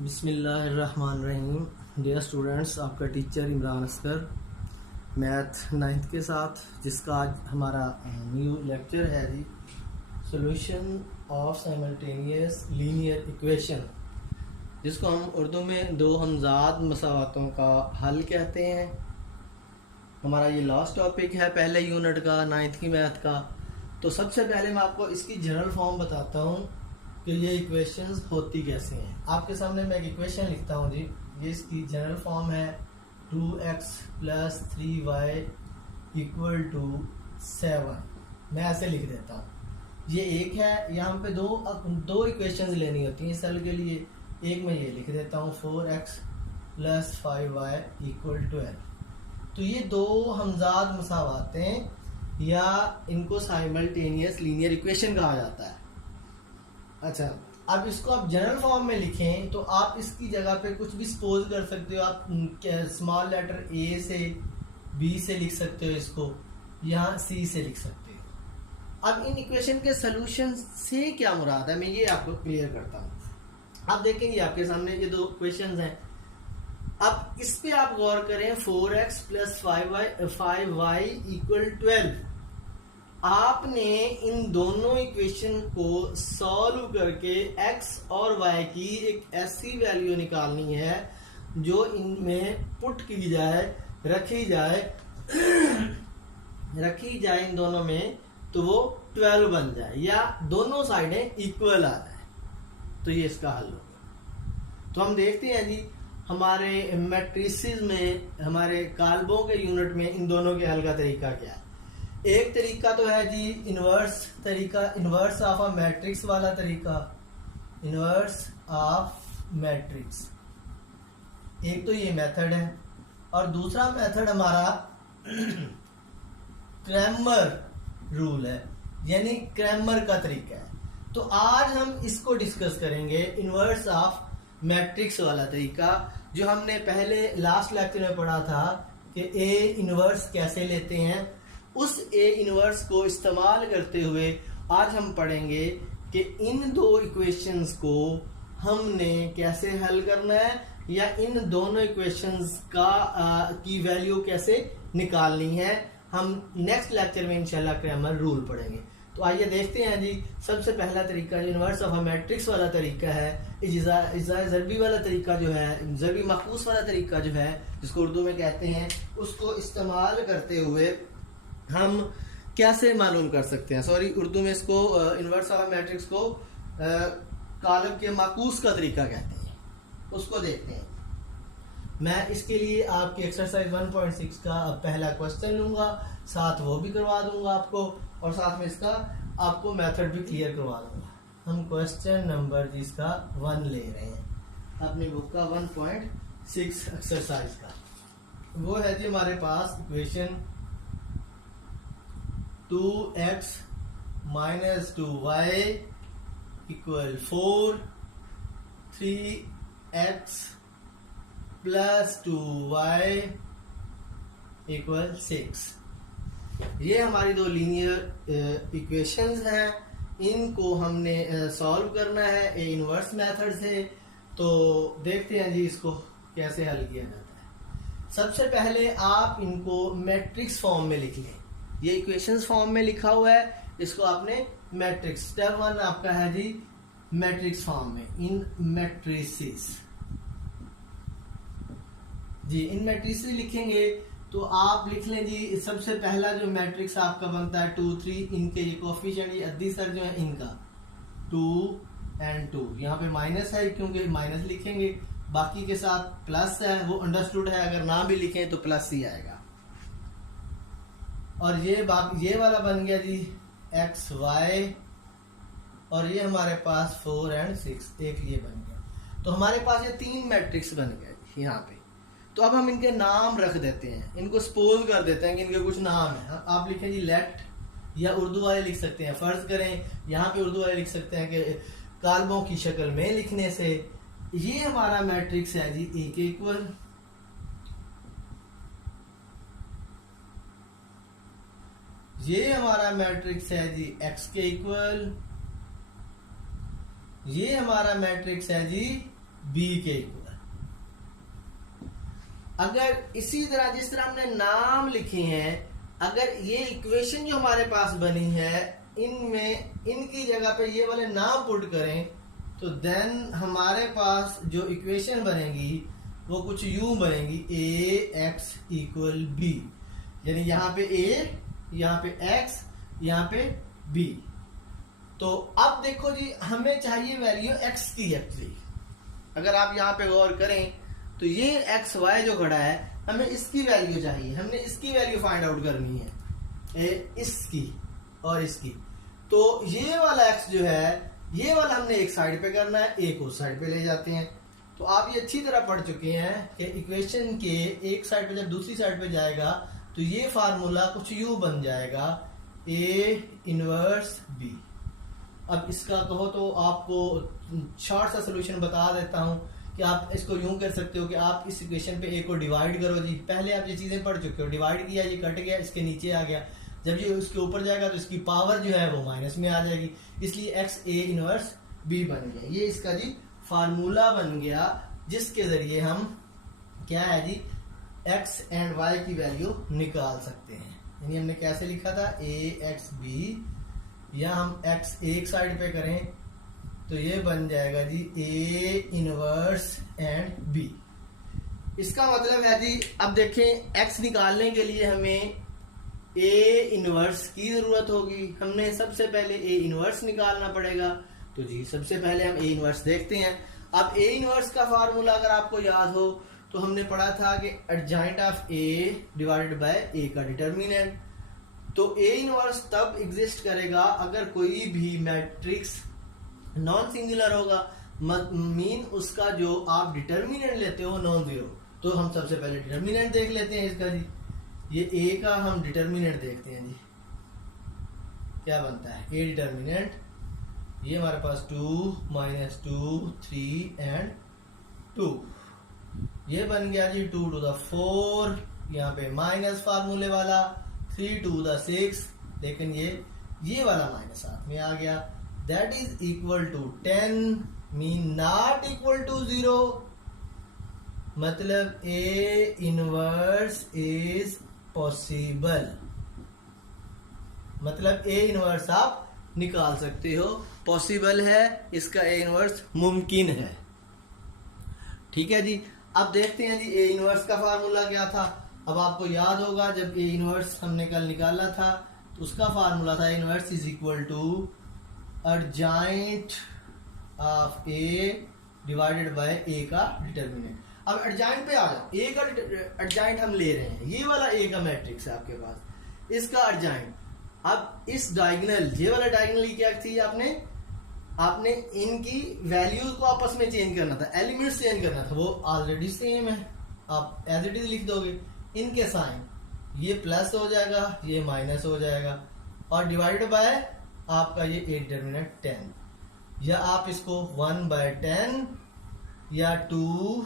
बिस्मिल्लाहिर्रहमानिर्रहीम। Dear students, आपका teacher Imran Asghar math 9th के साथ, जिसका आज हमारा न्यू लेक्चर है जी, solution of simultaneous linear equation, जिसको हम उर्दू में दो हमजाद मसावातों का हल कहते हैं। हमारा ये लास्ट टॉपिक है पहले यूनिट का 9th की मैथ का। तो सबसे पहले मैं आपको इसकी जनरल फॉर्म बताता हूँ कि ये इक्वेशंस होती कैसे हैं। आपके सामने मैं एक इक्वेशन लिखता हूँ जी, ये इसकी जनरल फॉर्म है 2x + 3y = 7। मैं ऐसे लिख देता हूँ, ये एक है। यहाँ पे दो इक्वेशंस लेनी होती हैं इस हल के लिए। एक मैं ये लिख देता हूँ 4x + 5y = 12। तो ये दो हमजाद मसावातें या इनको साइमल्टेनियस लीनियर इक्वेशन कहा जाता है। अच्छा, अब इसको आप जनरल फॉर्म में लिखें तो आप इसकी जगह पे कुछ भी सपोज कर सकते हो। आप स्मॉल लेटर ए से बी से लिख सकते हो, इसको यहाँ सी से लिख सकते हो। अब इन इक्वेशन के सोल्यूशन से क्या मुराद है, मैं ये आपको क्लियर करता हूँ। आप देखेंगे आपके सामने ये दो क्वेश्चंस हैं। अब इस पे आप गौर करें, 4x + 5y = 12। आपने इन दोनों इक्वेशन को सॉल्व करके x और y की एक ऐसी वैल्यू निकालनी है जो इनमें पुट की जाए, रखी जाए इन दोनों में, तो वो 12 बन जाए या दोनों साइडें इक्वल आ जाए। तो ये इसका हल होगा। तो हम देखते हैं जी, हमारे मैट्रिसेस में, हमारे काल्बों के यूनिट में इन दोनों के हल का तरीका क्या है। एक तरीका तो है जी इन्वर्स तरीका, इन्वर्स ऑफ अ मैट्रिक्स वाला तरीका, इन्वर्स ऑफ मैट्रिक्स। एक तो ये मेथड है, और दूसरा मेथड हमारा क्रैमर रूल है, यानी क्रैमर का तरीका है। तो आज हम इसको डिस्कस करेंगे, इन्वर्स ऑफ मैट्रिक्स वाला तरीका, जो हमने पहले लास्ट लेक्चर में पढ़ा था कि ए इन्वर्स कैसे लेते हैं। उस ए इन्वर्स को इस्तेमाल करते हुए आज हम पढ़ेंगे कि इन दो इक्वेशंस को हमने कैसे हल करना है, या इन दोनों इक्वेशंस की वैल्यू कैसे निकालनी है। हम नेक्स्ट लेक्चर में इंशाल्लाह क्रैमर रूल पढ़ेंगे। तो आइए देखते हैं जी। सबसे पहला तरीका इन्वर्स ऑफ अ मैट्रिक्स वाला तरीका है, इज्जा ज़रबी वाला तरीका जो है, ज़रबी माकूस वाला तरीका जो है, जिसको उर्दू में कहते हैं, उसको इस्तेमाल करते हुए हम कैसे मालूम कर सकते हैं। सॉरी, उर्दू में इसको इन्वर्स ऑफ मैट्रिक्स को कालब के माकूस का तरीका कहते हैं। उसको देखते हैं। मैं इसके लिए आपकी एक्सरसाइज 1.6 का पहला क्वेश्चन लूंगा, साथ वो भी करवा दूंगा आपको, और साथ में इसका आपको मेथड भी क्लियर करवा दूंगा। हम क्वेश्चन नंबर जिसका 1 ले रहे हैं अपनी बुक का 1.6 एक्सरसाइज का। वो है जी हमारे पास equation 2x - 2y = 4, 3x + 2y = 6। ये हमारी दो लीनियर इक्वेशंस हैं। इनको हमने सॉल्व करना है ए इनवर्स मेथड से। तो देखते हैं जी इसको कैसे हल किया जाता है। सबसे पहले आप इनको मैट्रिक्स फॉर्म में लिख लें। ये इक्वेशंस फॉर्म में लिखा हुआ है, इसको आपने मैट्रिक्स, स्टेप 1 आपका है जी मैट्रिक्स फॉर्म में, इन मैट्रिसेस जी। इन मैट्रिसेस लिखेंगे तो आप लिख लें जी, सबसे पहला जो मैट्रिक्स आपका बनता है 2, 3, इनके ये कोफिशिएंट, ये अद्दी सर जो है इनका 2 और 2। यहाँ पे माइनस है क्योंकि माइनस लिखेंगे, बाकी के साथ प्लस है, वो अंडरस्टूड है, अगर ना भी लिखें तो प्लस ही आएगा। और ये वाला बन गया जी x y, और ये हमारे पास 4 और 6, एक ये बन गया। तो हमारे पास ये 3 मैट्रिक्स बन गए यहाँ पे। तो अब हम इनके नाम रख देते हैं, इनको सपोज कर देते हैं कि इनके कुछ नाम है। आप लिखें जी लेट, या उर्दू वाले लिख सकते हैं, फर्ज करें यहाँ पे उर्दू वाले लिख सकते हैं कि काल्बों की शक्ल में लिखने से। ये हमारा मैट्रिक्स है जी ए के इक्वल, ये हमारा मैट्रिक्स है जी x के इक्वल, ये हमारा मैट्रिक्स है जी बी के इक्वल। अगर इसी तरह जिस तरह हमने नाम लिखे हैं, अगर ये इक्वेशन जो हमारे पास बनी है इनमें इनकी जगह पे ये वाले नाम पुट करें तो देन हमारे पास जो इक्वेशन बनेगी वो कुछ यूं बनेगी, ए एक्स इक्वल बी, यानी यहाँ पे ए, यहाँ पे एक्स, यहाँ पे बी। तो अब देखो जी, हमें चाहिए वैल्यू एक्स की एक्चुअली। अगर आप यहाँ पे गौर करें तो ये एक्स वाई जो खड़ा है, हमें इसकी वैल्यू चाहिए, हमने इसकी वैल्यू फाइंड आउट करनी है, इसकी और इसकी। तो ये वाला एक्स जो है, ये वाला हमने एक साइड पे करना है, एक उस साइड पे ले जाते हैं। तो आप ये अच्छी तरह पढ़ चुके हैं कि इक्वेशन के एक साइड पे जब दूसरी साइड पे जाएगा तो ये फार्मूला कुछ यूं बन जाएगा, ए इनवर्स बी। अब इसका कहो तो आपको शॉर्ट सा सोल्यूशन बता देता हूं कि आप इसको यूं कर सकते हो कि आप इस इक्वेशन पे ए को डिवाइड करो जी। पहले आप ये चीजें पढ़ चुके हो, डिवाइड किया, ये कट गया, इसके नीचे आ गया। जब ये उसके ऊपर जाएगा तो इसकी पावर जो है वो माइनस में आ जाएगी, इसलिए एक्स ए इनवर्स बी बन गया। ये इसका जी फार्मूला बन गया जिसके जरिए हम क्या है जी, एक्स एंड वाई की वैल्यू निकाल सकते हैं। यानी हमने कैसे लिखा था, ए एक्स बी, या हम एक्स एक साइड पे करें तो ये बन जाएगा जी ए इनवर्स एंड बी। इसका मतलब है जी, अब देखें एक्स निकालने के लिए हमें ए इनवर्स की जरूरत होगी। हमने सबसे पहले ए इनवर्स निकालना पड़ेगा। तो जी सबसे पहले हम ए इनवर्स देखते हैं। अब ए इनवर्स का फार्मूला अगर आपको याद हो तो हमने पढ़ा था कि adjoint of A divided by A का डिटर्मिनेंट। तो ए इनवर्स तब एग्जिस्ट करेगा अगर कोई भी मैट्रिक्स नॉन सिंगुलर होगा, मीन उसका जो आप डिटर्मिनेंट लेते हो नॉन जीरो। तो हम सबसे पहले डिटर्मिनेंट देख लेते हैं इसका जी। ये ए का हम डिटर्मिनेंट देखते हैं जी, क्या बनता है। ए डिटर्मिनेंट ये हमारे पास 2 - 2 3 एंड 2, ये बन गया जी 2 to the 4, यहाँ पे माइनस फार्मूले वाला 3 to the 6, लेकिन ये वाला माइनस साथ में आ गया। That is equal to 10, mean not equal to 0। मतलब ए इनवर्स इज पॉसिबल, मतलब ए इनवर्स आप निकाल सकते हो, पॉसिबल है, इसका ए इनवर्स मुमकिन है। ठीक है जी। अब देखते हैं जी ए इनवर्स का फार्मूला क्या था। अब आपको याद होगा जब ए इनवर्स हमने कल निकाला था तो उसका फार्मूला था inverse is equal to adjoint of A divided by A का डिटर्मिनेंट। अब एडजॉइंट पे आ जाओ, ए का एडजॉइंट हम ले रहे हैं, ये वाला ए का मैट्रिक्स है आपके पास, इसका एडजॉइंट। अब इस डायगोनल, ये वाला डायगोनल क्या थी, आपने इनकी वैल्यूज को आपस में चेंज करना था, एलिमेंट्स चेंज करना था, वो ऑलरेडी सेम है, आप एज इट इज लिख दोगे। इनके साइन ये प्लस हो जाएगा, ये माइनस हो जाएगा, और डिवाइडेड बाय आपका ये ए डिटर्मिनेंट 10, या आप इसको 1/10 या 2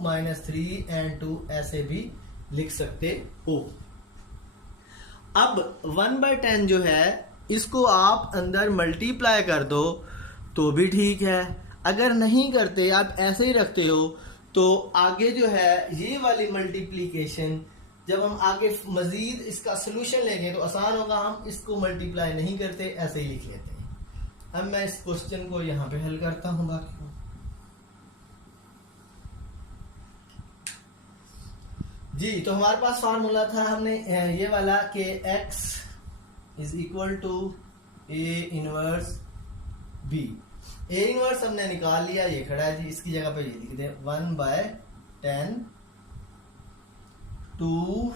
-3 एंड 2 ऐसे भी लिख सकते हो। अब 1/10 जो है इसको आप अंदर मल्टीप्लाई कर दो तो भी ठीक है, अगर नहीं करते आप ऐसे ही रखते हो तो आगे जो है ये वाली मल्टीप्लीकेशन जब हम आगे मजीद इसका सोल्यूशन लेंगे तो आसान होगा। हम इसको मल्टीप्लाई नहीं करते, ऐसे ही लिख लेते हैं। अब मैं इस क्वेश्चन को यहां पे हल करता हूं। बाकी जी तो हमारे पास फार्मूला था हमने ये वाला कि x is equal to A inverse B. A inverse हमने निकाल लिया, ये खड़ा है जी, इसकी जगह पे ये लिख दे 1/10 2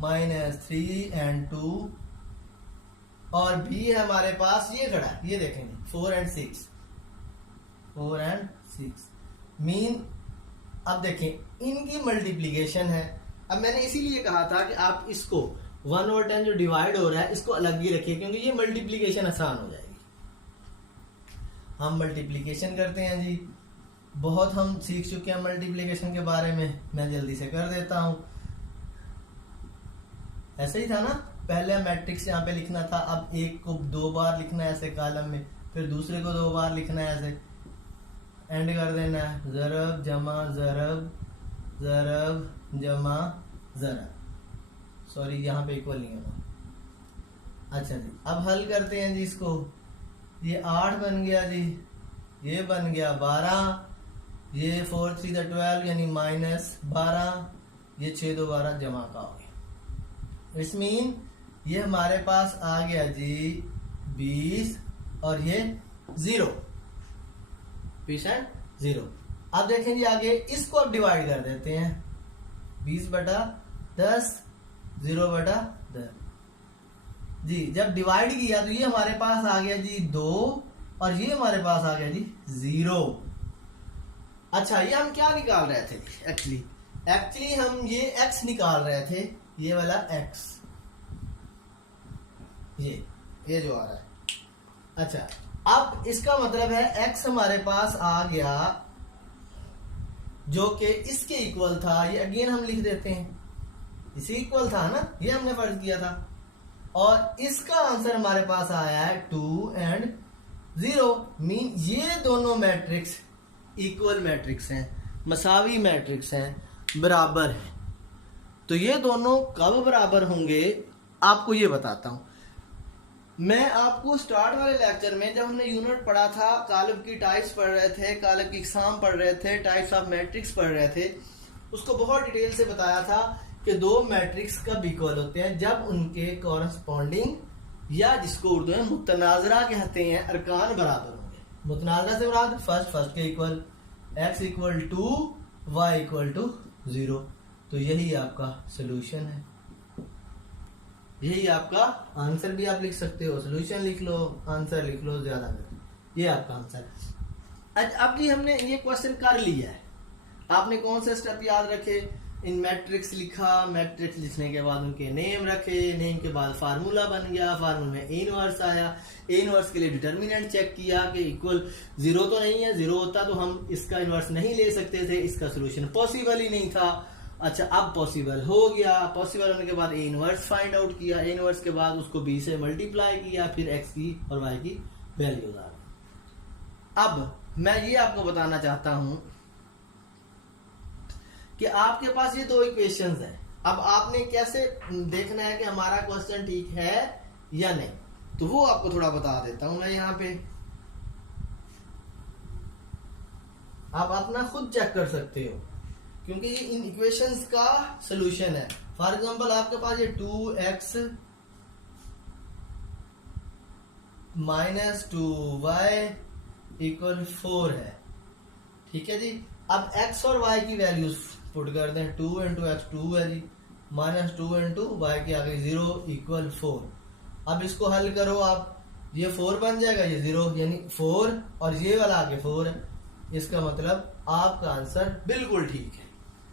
-3 एंड 2, और बी है हमारे पास ये खड़ा है, ये देखेंगे 4 and 6 मीन। अब देखें इनकी मल्टीप्लीकेशन है। अब मैंने इसीलिए कहा था कि आप इसको 1/10 जो डिवाइड हो रहा है इसको अलग ही रखिए, क्योंकि ये मल्टीप्लीकेशन आसान हो जाएगी। हम मल्टीप्लीकेशन करते हैं जी, बहुत हम सीख चुके हैं मल्टीप्लीकेशन के बारे में, मैं जल्दी से कर देता हूं। ऐसे ही था ना, पहले मैट्रिक्स यहाँ पे लिखना था, अब एक को 2 बार लिखना है ऐसे कॉलम में, फिर दूसरे को 2 बार लिखना है, ऐसे एंड कर देना है, ज़रब जमा ज़रब, ज़रब जमा ज़रब, सॉरी यहाँ पे इक्वल नहीं होना। अच्छा जी, अब हल करते हैं जी इसको। ये 8 बन गया जी, ये बन गया 12, ये 4 3 12 यानी -12, ये 6 2 12 जमा का हो गया। इट्स मीन ये हमारे पास आ गया जी 20 और ये 0, 0। अब देखें जी आगे इसको अब डिवाइड कर देते हैं, 20/10, 0/10 जी। जब डिवाइड किया तो ये हमारे पास आ गया जी 2 और ये हमारे पास आ गया जी 0। अच्छा, ये हम क्या निकाल रहे थे? एक्चुअली हम ये x निकाल रहे थे, ये वाला x, ये जो आ रहा है। अच्छा, अब इसका मतलब है x हमारे पास आ गया जो कि इसके इक्वल था, ये अगेन हम लिख देते हैं, इसी इक्वल था ना, ये हमने फर्ज किया था। और इसका आंसर हमारे पास आया है 2 और 0। मीन ये दोनों मैट्रिक्स इक्वल मैट्रिक्स हैं, मसावी मैट्रिक्स हैं, बराबर हैं। तो ये दोनों कब बराबर होंगे आपको ये बताता हूं। मैं आपको स्टार्ट वाले लेक्चर में जब हमने यूनिट पढ़ा था, कालब की टाइप्स पढ़ रहे थे, कालब की इकसाम पढ़ रहे थे, टाइप्स ऑफ मैट्रिक्स पढ़ रहे थे, उसको बहुत डिटेल से बताया था कि 2 मैट्रिक्स कब इक्वल होते हैं, जब उनके कॉरेस्पॉन्डिंग या जिसको उर्दू में मुतनाजरा कहते हैं अरकान बराबर होंगे। मुतनाजरा से मुराद फर्स्ट के equal, x equal to y equal to 0। तो यही आपका सोल्यूशन है, यही आपका आंसर भी आप लिख सकते हो, सोल्यूशन लिख लो, आंसर लिख लो, ज्यादा बेहतर, ये आपका आंसर है। अब जी हमने ये क्वेश्चन कर लिया है, आपने कौन से स्टेप याद रखे? इन मैट्रिक्स लिखा, मैट्रिक्स लिखने के बाद उनके नेम रखे, नेम के बाद फार्मूला बन गया, फार्मूला में ए इनवर्स आया, ए इनवर्स के लिए डिटर्मिनेंट चेक किया कि इक्वल 0 तो नहीं है, 0 होता तो हम इसका इनवर्स नहीं ले सकते थे, इसका सोल्यूशन पॉसिबल ही नहीं था। अच्छा, अब पॉसिबल हो गया, पॉसिबल होने के बाद ए इनवर्स फाइंड आउट किया, ए इनवर्स के बाद उसको b से मल्टीप्लाई किया, फिर x की और y की वैल्यूज आ गई। अब मैं ये आपको बताना चाहता हूं कि आपके पास ये 2 इक्वेशंस हैं। अब आपने कैसे देखना है कि हमारा क्वेश्चन ठीक है या नहीं, तो वो आपको थोड़ा बता देता हूं मैं यहाँ पे। आप अपना खुद चेक कर सकते हो, क्योंकि ये इन इक्वेशंस का सॉल्यूशन है। फॉर एग्जांपल आपके पास ये 2x - 2y = 4 है, ठीक है जी। अब x और y की वैल्यूज पुट कर दें, 2 × x 2 है जी, -2 × y के आगे 0 = 4। अब इसको हल करो आप, ये 4 बन जाएगा, ये 0 यानी 4 और ये वाला आगे 4 है। इसका मतलब आपका आंसर बिल्कुल ठीक है।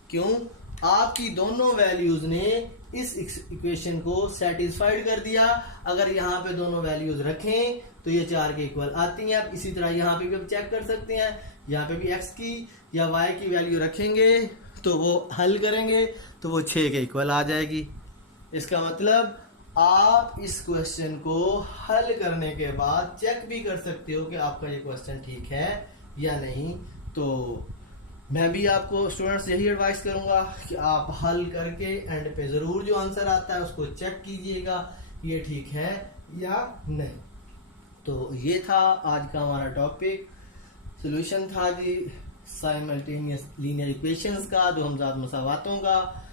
क्यों? आपकी दोनों वैल्यूज ने इस इक्वेशन को सेटिस्फाइड कर दिया। अगर यहाँ पे दोनों वैल्यूज रखें तो ये 4 के इक्वल आती हैं। अब इसी तरह यहाँ पे भी आप चेक कर सकते हैं, यहाँ पे भी x की या y की वैल्यू रखेंगे तो वो हल करेंगे तो वो 6 के इक्वल आ जाएगी। इसका मतलब आप इस क्वेश्चन को हल करने के बाद चेक भी कर सकते हो कि आपका ये क्वेश्चन ठीक है या नहीं। तो मैं भी आपको स्टूडेंट्स यही एडवाइस करूंगा कि आप हल करके एंड पे ज़रूर जो आंसर आता है उसको चेक कीजिएगा ये ठीक है या नहीं। तो ये था आज का हमारा टॉपिक, सॉल्यूशन था जी साइमल्टेनियस लीनियर इक्वेशंस का, जो हमज़ाद मसावातों का,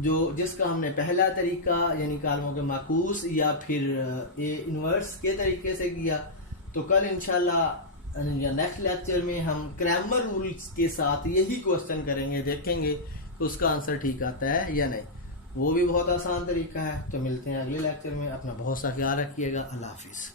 जो जिसका हमने पहला तरीका यानी कालमों के माकूस या फिर ए इनवर्स के तरीके से किया। तो कल इंशाल्लाह या नेक्स्ट लेक्चर में हम क्रैमर रूल्स के साथ यही क्वेश्चन करेंगे, देखेंगे तो उसका आंसर ठीक आता है या नहीं। वो भी बहुत आसान तरीका है। तो मिलते हैं अगले लेक्चर में, अपना बहुत सा ख्याल रखिएगा। अल्लाह हाफिज़।